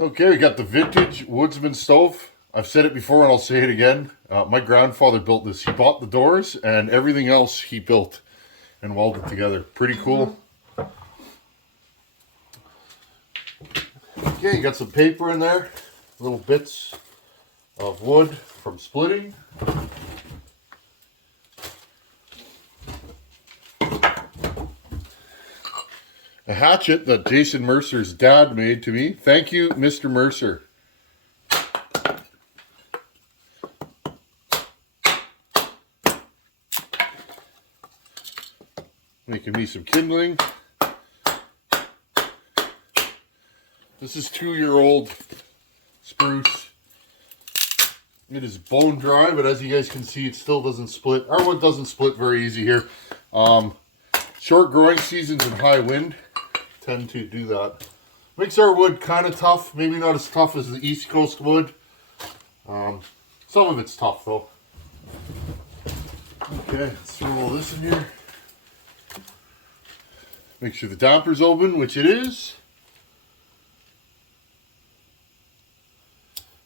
Okay, we got the vintage Woodsman stove. I've said it before and I'll say it again. My grandfather built this. He bought the doors and everything else he built and welded together. Pretty cool. Okay, you got some paper in there. Little bits of wood from splitting. A hatchet that Jason Mercer's dad made to me. Thank you, Mr. Mercer. Making me some kindling. This is 2-year-old spruce. It is bone dry, but as you guys can see, it still doesn't split. Our wood doesn't split very easy here. Short growing seasons and high wind tend to do that. Makes our wood kind of tough. Maybe not as tough as the East Coast wood. Some of it's tough though. Okay, let's throw all this in here. Make sure the damper's open, which it is.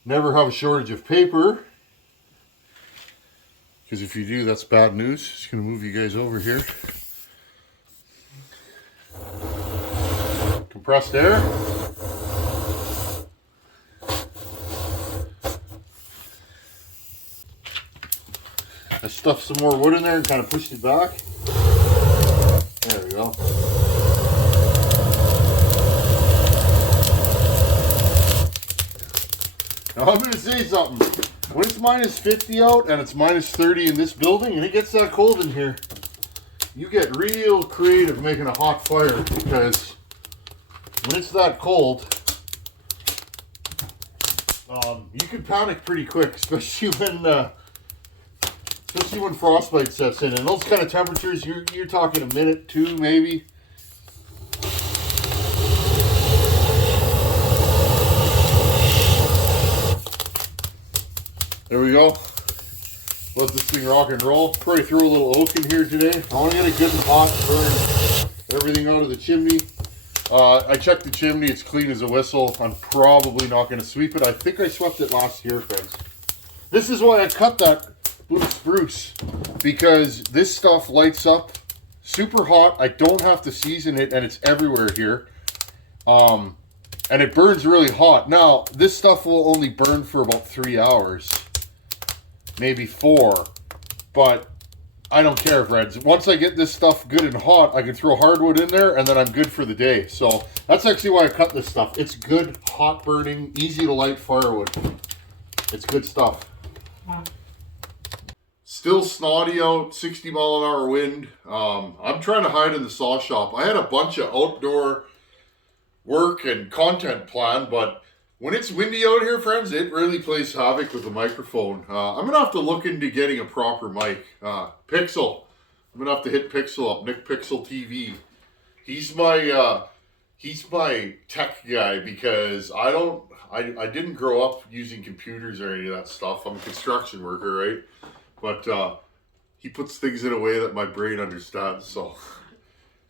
Never have a shortage of paper. Because if you do, that's bad news. Just going to move you guys over here. Compressed air. I stuffed some more wood in there and kind of pushed it back. There we go. Now I'm going to say something. When it's minus 50 out and it's minus 30 in this building and it gets that cold in here, you get real creative making a hot fire, because when it's that cold, you can panic pretty quick, especially when frostbite sets in. And those kind of temperatures, you're talking a minute, two maybe. There we go. Let this thing rock and roll. Probably throw a little oak in here today. I want to get it good and hot to burn everything out of the chimney. I checked the chimney. It's clean as a whistle. I'm probably not going to sweep it. I think I swept it last year, friends. This is why I cut that blue spruce, because this stuff lights up super hot. I don't have to season it, and it's everywhere here. And it burns really hot. Now, this stuff will only burn for about 3 hours. Maybe 4, but I don't care, friends. Once I get this stuff good and hot, I can throw hardwood in there and then I'm good for the day. So that's actually why I cut this stuff. It's good, hot burning, easy to light firewood. It's good stuff. Still snotty out, 60 mile an hour wind. I'm trying to hide in the saw shop. I had a bunch of outdoor work and content planned, but when it's windy out here, friends, it really plays havoc with the microphone. I'm going to have to look into getting a proper mic. Pixel. I'm going to have to hit Pixel up. Nick Pixel TV. He's my tech guy, because I didn't grow up using computers or any of that stuff. I'm a construction worker, right? But he puts things in a way that my brain understands, so...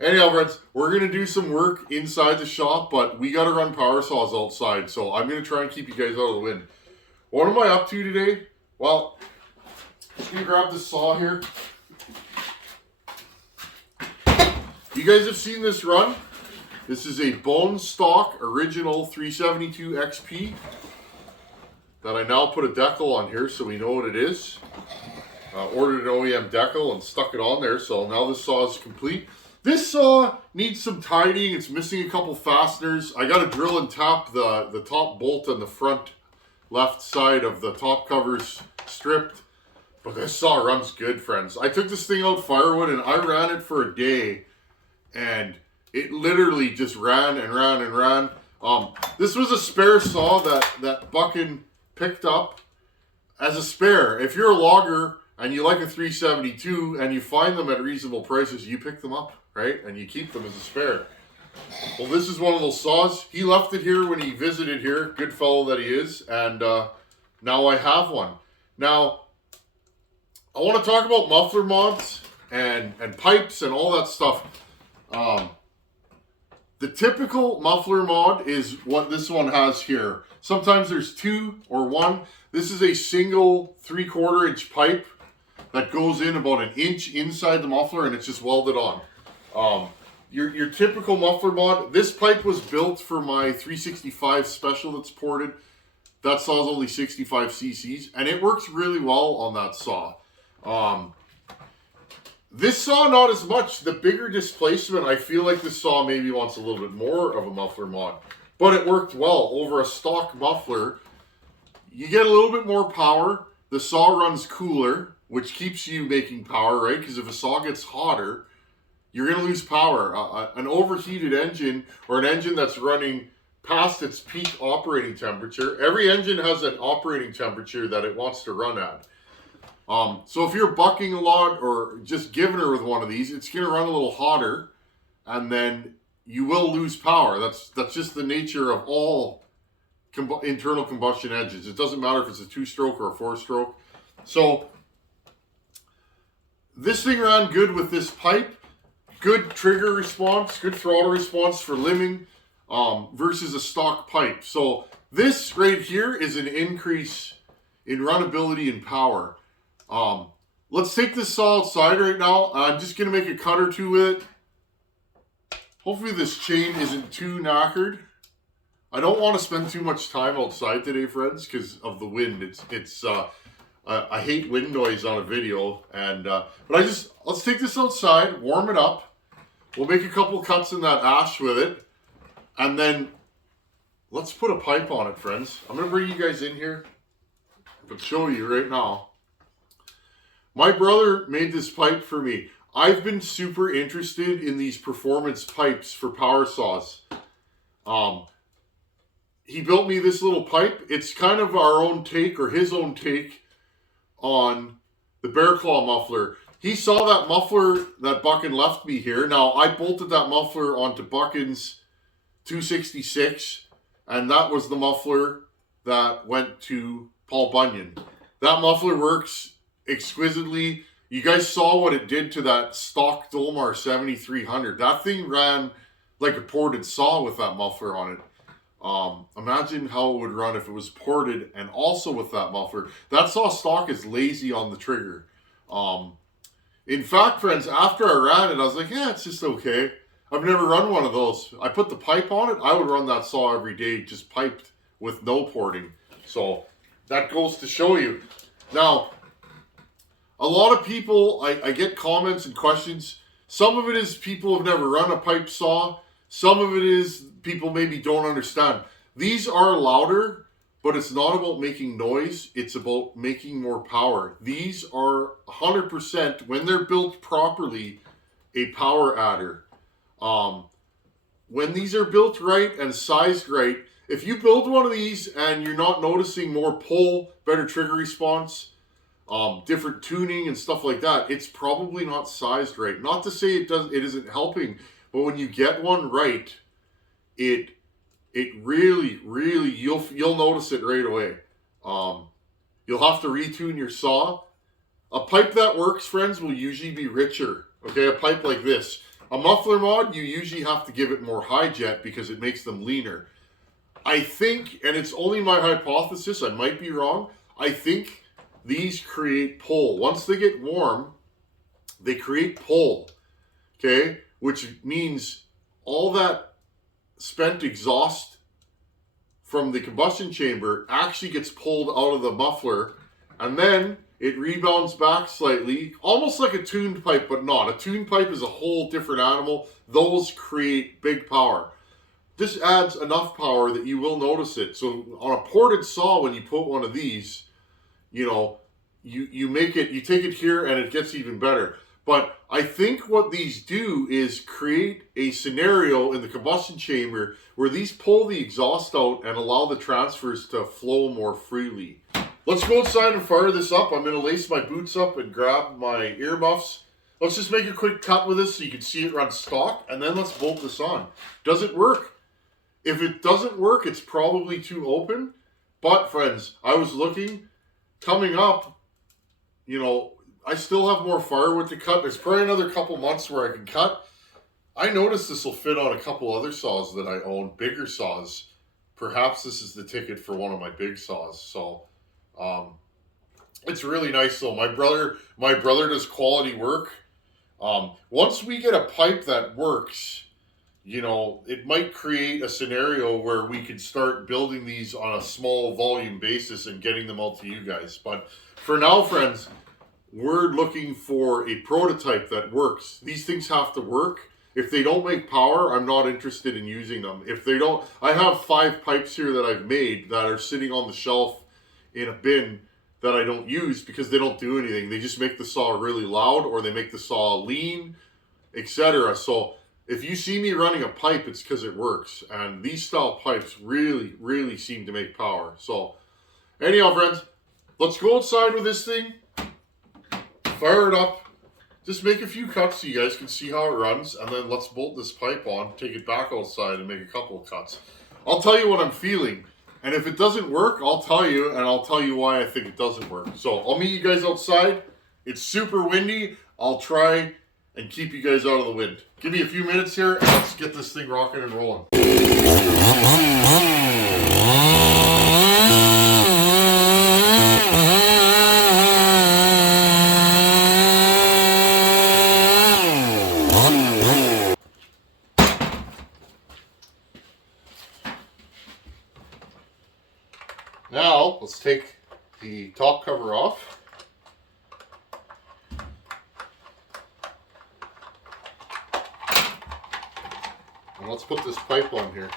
Anyhow, friends, we're going to do some work inside the shop, but we got to run power saws outside, so I'm going to try and keep you guys out of the wind. What am I up to today? Well, just going to grab this saw here. You guys have seen this run. This is a bone stock original 372 XP that I now put a decal on here so we know what it is. Ordered an OEM decal and stuck it on there, so now this saw is complete. This saw needs some tidying. It's missing a couple fasteners. I got to drill and tap the top bolt on the front left side of the top covers stripped. But this saw runs good, friends. I took this thing out firewood and I ran it for a day. And it literally just ran and ran and ran. This was a spare saw that Buckin picked up as a spare. If you're a logger and you like a 372 and you find them at reasonable prices, you pick them up, right? And you keep them as a spare. Well, this is one of those saws. He left it here when he visited here. Good fellow that he is. And now I have one. Now, I want to talk about muffler mods and pipes and all that stuff. The typical muffler mod is what this one has here. Sometimes there's 2 or 1. This is a single 3/4 inch pipe that goes in about 1 inch inside the muffler, and it's just welded on. Your typical muffler mod, this pipe was built for my 365 special that's ported. That saw's only 65 cc's, and it works really well on that saw. This saw, not as much. The bigger displacement, I feel like this saw maybe wants a little bit more of a muffler mod. But it worked well. Over a stock muffler, you get a little bit more power. The saw runs cooler, which keeps you making power, right? Because if a saw gets hotter, you're going to lose power. An overheated engine, or an engine that's running past its peak operating temperature, every engine has an operating temperature that it wants to run at. So if you're bucking a lot or just giving her with one of these, it's going to run a little hotter, and then you will lose power. That's just the nature of all internal combustion engines. It doesn't matter if it's a 2-stroke or a 4-stroke. So this thing ran good with this pipe. Good trigger response, good throttle response for limbing versus a stock pipe. So this right here is an increase in runability and power. Let's take this saw outside right now. I'm just going to make a cut or 2 with it. Hopefully this chain isn't too knackered. I don't want to spend too much time outside today, friends, because of the wind. I hate wind noise on a video, and but let's take this outside, warm it up. We'll make a couple cuts in that ash with it, and then let's put a pipe on it, friends. I'm going to bring you guys in here, but show you right now. My brother made this pipe for me. I've been super interested in these performance pipes for power saws. He built me this little pipe. It's kind of our own take, or his own take, on the bear claw muffler. He saw that muffler that Buchan left me here. Now, I bolted that muffler onto Buchan's 266, and that was the muffler that went to Paul Bunyan. That muffler works exquisitely. You guys saw what it did to that stock Dolmar 7300. That thing ran like a ported saw with that muffler on it. Imagine how it would run if it was ported and also with that muffler. That saw stock is lazy on the trigger. In fact, friends, after I ran it, I was like, yeah, it's just okay. I've never run one of those. I put the pipe on it. I would run that saw every day, just piped with no porting. So that goes to show you. Now, a lot of people, I get comments and questions. Some of it is people have never run a pipe saw. Some of it is people maybe don't understand. These are louder, but it's not about making noise. It's about making more power. These are 100%, when they're built properly, a power adder. When these are built right and sized right, if you build one of these and you're not noticing more pull, better trigger response, different tuning and stuff like that, it's probably not sized right. Not to say it isn't helping, but when you get one right, it really, you'll notice it right away. You'll have to retune your saw. A pipe that works, friends, will usually be richer. Okay, a pipe like this. A muffler mod, you usually have to give it more high jet because it makes them leaner. I think, and it's only my hypothesis, I might be wrong, I think these create pull. Once they get warm, they create pull, okay? Which means all that spent exhaust from the combustion chamber actually gets pulled out of the muffler, and then it rebounds back slightly, almost like a tuned pipe, but not. A tuned pipe is a whole different animal. Those create big power. This adds enough power that you will notice it. So on a ported saw, when you put one of these, you know, you make it, you take it here and it gets even better. But I think what these do is create a scenario in the combustion chamber where these pull the exhaust out and allow the transfers to flow more freely. Let's go outside and fire this up. I'm going to lace my boots up and grab my earmuffs. Let's just make a quick cut with this so you can see it run stock, and then let's bolt this on. Does it work? If it doesn't work, it's probably too open. But friends, I was looking, coming up, you know, I still have more firewood to cut. There's probably another couple months where I can cut. I noticed this will fit on a couple other saws that I own, bigger saws. Perhaps this is the ticket for one of my big saws. So it's really nice though. My brother does quality work. Once we get a pipe that works, you know, it might create a scenario where we could start building these on a small volume basis and getting them out to you guys. But for now, friends, we're looking for a prototype that works. These things have to work. If they don't make power, I'm not interested in using them. If they don't, I have 5 pipes here that I've made that are sitting on the shelf in a bin that I don't use because they don't do anything. They just make the saw really loud, or they make the saw lean, etc. So if you see me running a pipe, it's because it works. And these style pipes really, really seem to make power. So anyhow, friends, let's go outside with this thing, fire it up, just make a few cuts so you guys can see how it runs, and then let's bolt this pipe on, take it back outside, and make a couple of cuts. I'll tell you what I'm feeling, and if it doesn't work, I'll tell you, and I'll tell you why I think it doesn't work. So I'll meet you guys outside. It's super windy. I'll try and keep you guys out of the wind. Give me a few minutes here, and let's get this thing rocking and rolling. Now, let's take the top cover off. And let's put this pipe on here.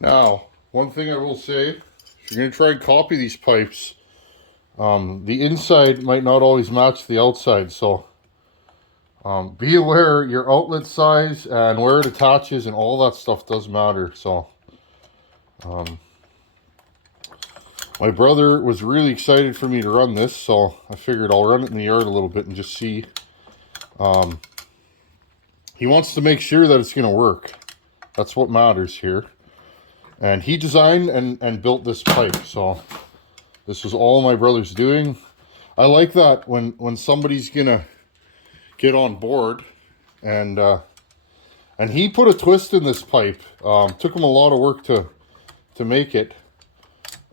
Now, one thing I will say, if you're going to try and copy these pipes, the inside might not always match the outside, so be aware your outlet size and where it attaches and all that stuff does matter. So my brother was really excited for me to run this, so I figured I'll run it in the yard a little bit and just see. He wants to make sure that it's going to work. That's what matters here. And he designed and built this pipe, so this was all my brother's doing. I like that when somebody's gonna get on board, and he put a twist in this pipe. Took him a lot of work to make it,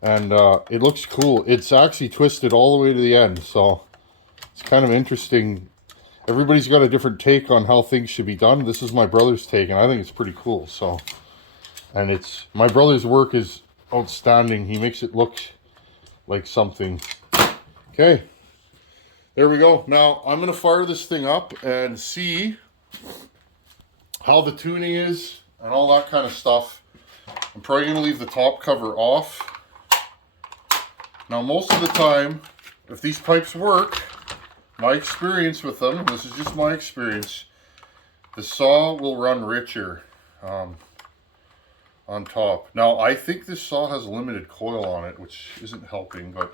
and it looks cool. It's actually twisted all the way to the end, so it's kind of interesting. Everybody's got a different take on how things should be done. This is my brother's take, and I think it's pretty cool. So, and it's my brother's work is outstanding. He makes it look like something. Okay, there we go. Now I'm gonna fire this thing up and see how the tuning is and all that kind of stuff. I'm probably gonna leave the top cover off. Now most of the time, if these pipes work, my experience with them, this is just my experience, the saw will run richer on top. Now I think this saw has limited coil on it, which isn't helping, but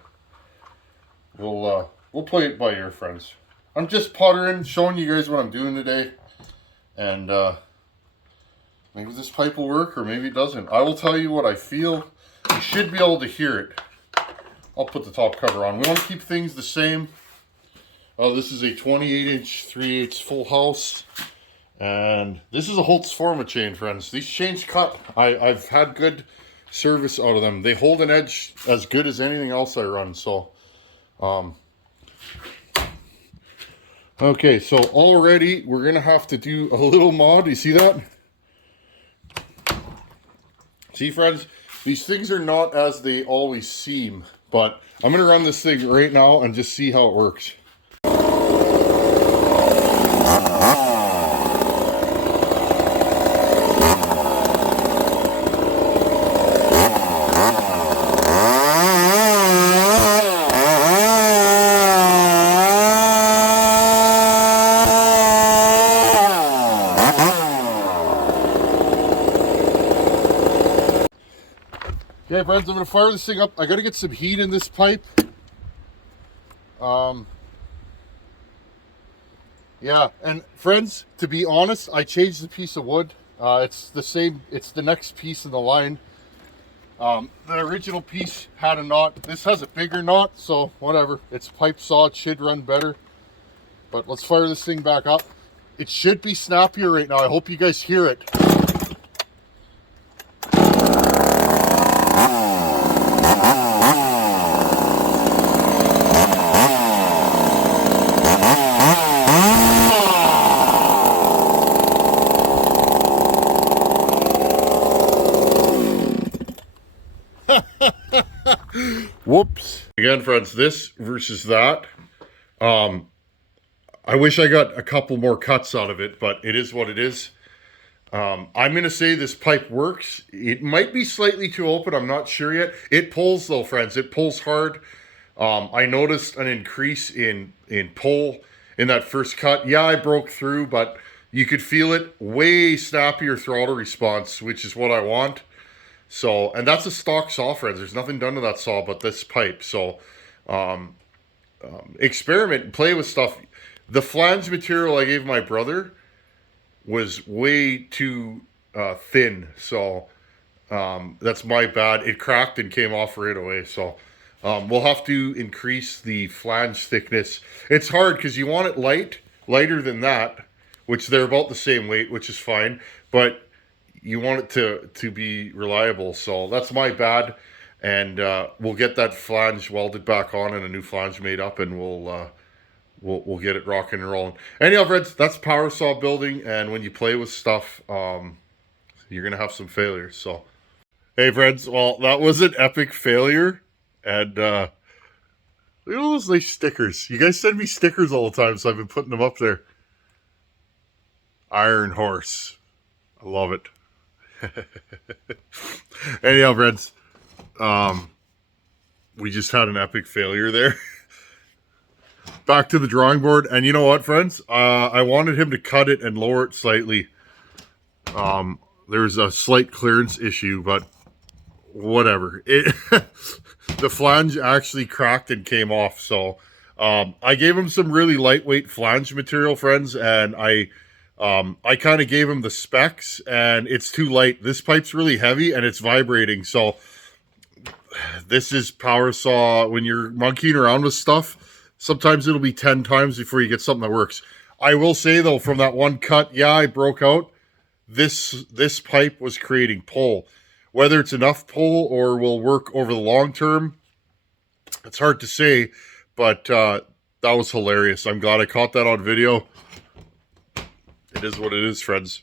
we'll play it by ear, friends. I'm just puttering, showing you guys what I'm doing today, and maybe this pipe will work or maybe it doesn't. I will tell you what I feel. You should be able to hear it. I'll put the top cover on. We want to keep things the same. This is a 28-inch 3/8 full house. And this is a Husqvarna chain, friends. These chains cut. I've had good service out of them. They hold an edge as good as anything else I run. So, okay, so already we're going to have to do a little mod. You see that? See, friends, these things are not as they always seem. But I'm going to run this thing right now and just see how it works. Okay, friends, I'm going to fire this thing up. I got to get some heat in this pipe. Yeah, and friends, to be honest, I changed the piece of wood. It's the same, it's the next piece in the line. The original piece had a knot. This has a bigger knot, so whatever. It's pipe saw, it should run better. But let's fire this thing back up. It should be snappier right now. I hope you guys hear it. Whoops. Again, friends, this versus that. I wish I got a couple more cuts out of it, but it is what it is. I'm going to say this pipe works. It might be slightly too open. I'm not sure yet. It pulls though, friends. It pulls hard. I noticed an increase in pull in that first cut. Yeah, I broke through, but you could feel it. Way snappier throttle response, which is what I want. So, and that's a stock saw, friends. There's nothing done to that saw but this pipe. So, experiment and play with stuff. The flange material I gave my brother was way too thin. So, that's my bad. It cracked and came off right away. So, we'll have to increase the flange thickness. It's hard because you want it lighter than that, which they're about the same weight, which is fine. But you want it to be reliable, so that's my bad. And we'll get that flange welded back on and a new flange made up, and we'll get it rocking and rolling. Anyhow, friends, that's power saw building, and when you play with stuff, you're gonna have some failures. So, hey, friends, well, that was an epic failure, and look at all those nice stickers. You guys send me stickers all the time, so I've been putting them up there. Iron Horse, I love it. Anyhow, friends, we just had an epic failure there. Back to the drawing board, and you know what, friends? I wanted him to cut it and lower it slightly. There's a slight clearance issue, but whatever. The flange actually cracked and came off, so I gave him some really lightweight flange material, friends, and I kind of gave him the specs, and it's too light. This pipe's really heavy, and it's vibrating. So this is power saw. When you're monkeying around with stuff, sometimes it'll be 10 times before you get something that works. I will say, though, from that one cut, yeah, I broke out. This pipe was creating pull. Whether it's enough pull or will work over the long term, it's hard to say, but that was hilarious. I'm glad I caught that on video. It is what it is, friends.